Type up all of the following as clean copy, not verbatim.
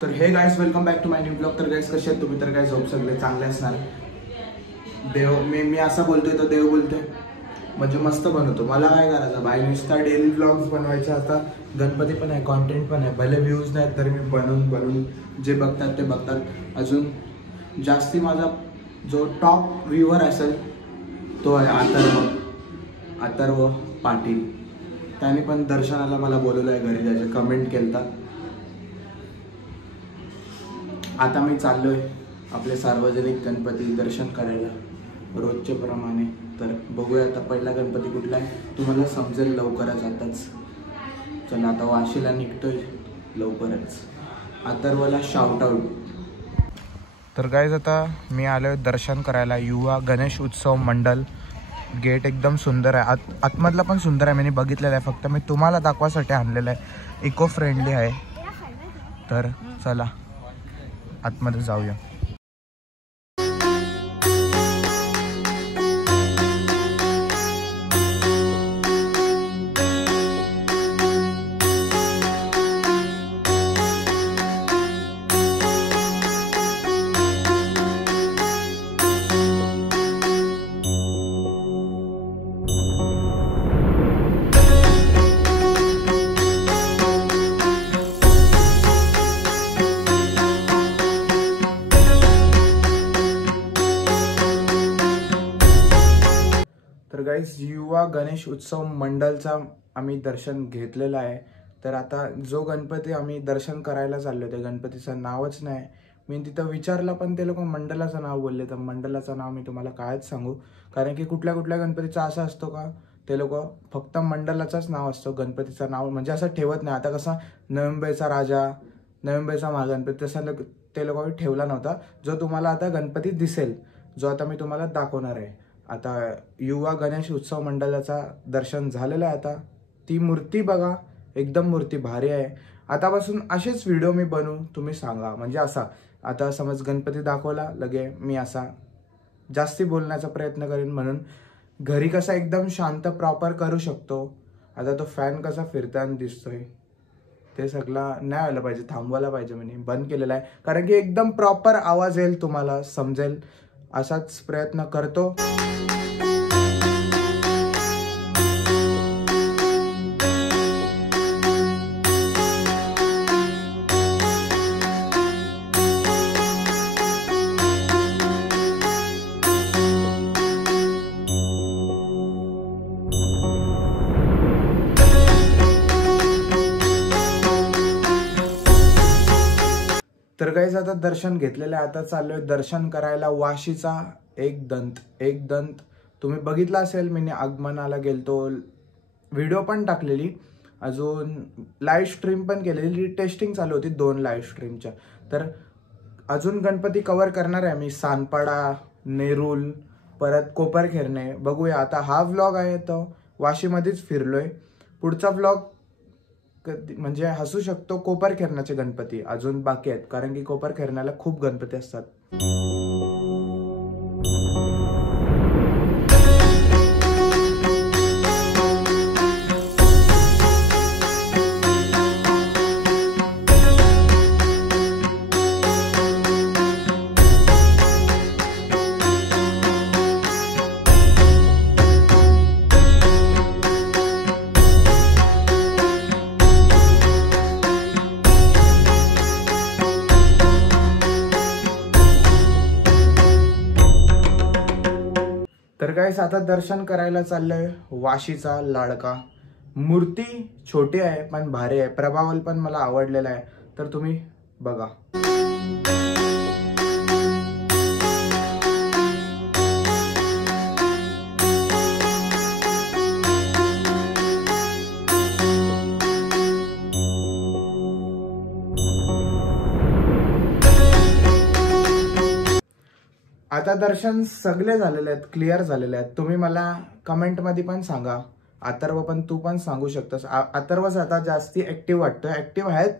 तर हे guys welcome back to my new blog. तर गाइस कसे आहेत तुम्ही? तर गाइस होप सगळे चांगले असणार। देव मी असं बोलतोय तर देव बोलतोय म्हणजे मस्त बनवतो। मला काय करायचं बाय, नुसता डेली ब्लॉग्स बनवायचे। आता गणपती पण आहे, कॉन्टेंट पण आहे, भले व्ह्यूज नाहीत तरी मी बनवून जे बघतात ते बघतात। अजून जास्ती माझा जो टॉप व्ह्यूअर असेल तो आहे अथर्व पाटील। त्याने पण दर्शनाला मला बोलवलं आहे घरी, त्याचे कमेंट केलता। आता मी चाललोय आपले सार्वजनिक गणपती दर्शन करायला रोजच्या प्रमाणे। तर बघूया आता पहिला गणपती कुठला आहे, तुम्हाला समजेल लवकरच आताच। चला आता वाशीला निघतोय लवकरच। अथर्वला शाउट आउट। तर गाइस आता मी आलोय दर्शन करायला युवा गणेश उत्सव मंडल। गेट एकदम सुंदर आहे, आतमधला पण सुंदर आहे। मी बघितलेलं आहे, फक्त मी तुम्हाला दाखवासाठी आणलेलं आहे। इको फ्रेंडली आहे। तर चला आतमध्ये जाऊया। तर गाइस युवा गणेश उत्सव मंडलचा आम्ही दर्शन घेतलेलं आहे। तर आता जो गणपती आम्ही दर्शन करायला चाललो त्या गणपतीचं नावच नाही। मी तिथं विचारलं पण ते लोक मंडलाचं नाव बोलले। तर मंडलाचं नाव मी तुम्हाला कायच सांगू, कारण की कुठल्या गणपतीचा असं असतो का ते लोक फक्त मंडलाचंच नाव असतं, गणपतीचं नाव म्हणजे असं ठेवत नाही। आता कसा नवी राजा, नवी महागणपती तसा ते लोकांनी ठेवला नव्हता। जो तुम्हाला आता गणपती दिसेल, जो आता मी तुम्हाला दाखवणार आहे। आता युवा गणेश उत्सव मंडळाचा दर्शन झालेलं आहे। आता ती मूर्ती बघा, एकदम मूर्ती भारी आहे। आतापासून असेच व्हिडिओ मी बनवू, तुम्ही सांगा। म्हणजे असा आता समज गणपती दाखवला लगे मी असा जास्ती बोलण्याचा प्रयत्न करेन, म्हणून घरी कसा एकदम शांत प्रॉपर करू शकतो। आता तो फॅन कसा फिरताना दिसतोय ते सगळं नाही आलं पाहिजे, थांबवायला पाहिजे। मी बंद केलेला आहे कारण की एकदम प्रॉपर आवाज येईल, तुम्हाला समजेल असाच प्रयत्न करतो। तर गाइस आता दर्शन घेतलेलं आहे। आता चाललोय दर्शन करायला वाशीचा एक दंत। तुम्ही बघितला असेल, मी आगमनाला गेलतो, व्हिडिओ पण टाकलेली, अजून लाईव्ह स्ट्रीम पण केलेली। टेस्टिंग चालू होती 2 लाईव्ह स्ट्रीमच्या। तर अजून गणपती कव्हर करणार आहे मी, सानपाडा, नेरूल, परत कोपरखेरणे। बघूया आता हा व्लॉग आहे तो वाशीमध्येच फिरलोय। पुढचा व्लॉग म्हणजे हसू शकतो, कोपरखेरण्याचे गणपती अजून बाकी आहेत, कारण की कोपरखेरण्याला खूप गणपती असतात। तर गाइस आता दर्शन करायला चाललंय वाशीचा लाडका। मूर्ती छोटी आहे पण भारी आहे, प्रभावल पण मला आवडलेला आहे। तर तुम्ही बघा। आता दर्शन सगळे झालेले आहेत, क्लिअर झालेले आहेत। तुम्ही मला कमेंटमध्ये पण सांगा, अथर्व पण तू पण सांगू शकतोस। अथर्वच आता जास्ती ऍक्टिव्ह वाटतोय, ऍक्टिव्ह आहेत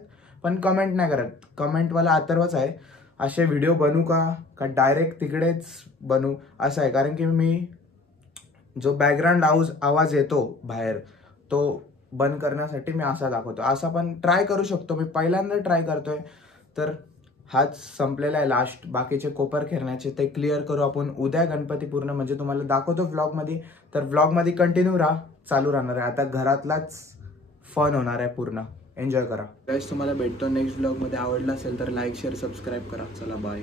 पण कमेंट नाही करत। कमेंटवाला अथर्वच आहे। असे व्हिडिओ बनवू का डायरेक्ट तिकडेच बनवू असं आहे, कारण की मी जो बॅकग्राऊंड आवाज येतो बाहेर तो बंद करण्यासाठी मी असा दाखवतो। असा पण ट्राय करू शकतो, मी पहिल्यांदा ट्राय करतोय। तर हाच संपलेला आहे लास्ट. बाकीचे कोपर खेळण्याचे ते क्लिअर करू आपण उद्या गणपती पूर्ण, म्हणजे तुम्हाला दाखवतो व्लॉगमध्ये. तर व्लॉगमध्ये कंटिन्यू राहा, चालू राहणार आहे. आता घरातलाच फन होणार आहे पूर्ण, एन्जॉय करा गाईस. तुम्हाला भेटतो नेक्स्ट व्लॉगमध्ये. आवडला असेल तर लाईक शेअर सबस्क्राईब करा. चला बाय.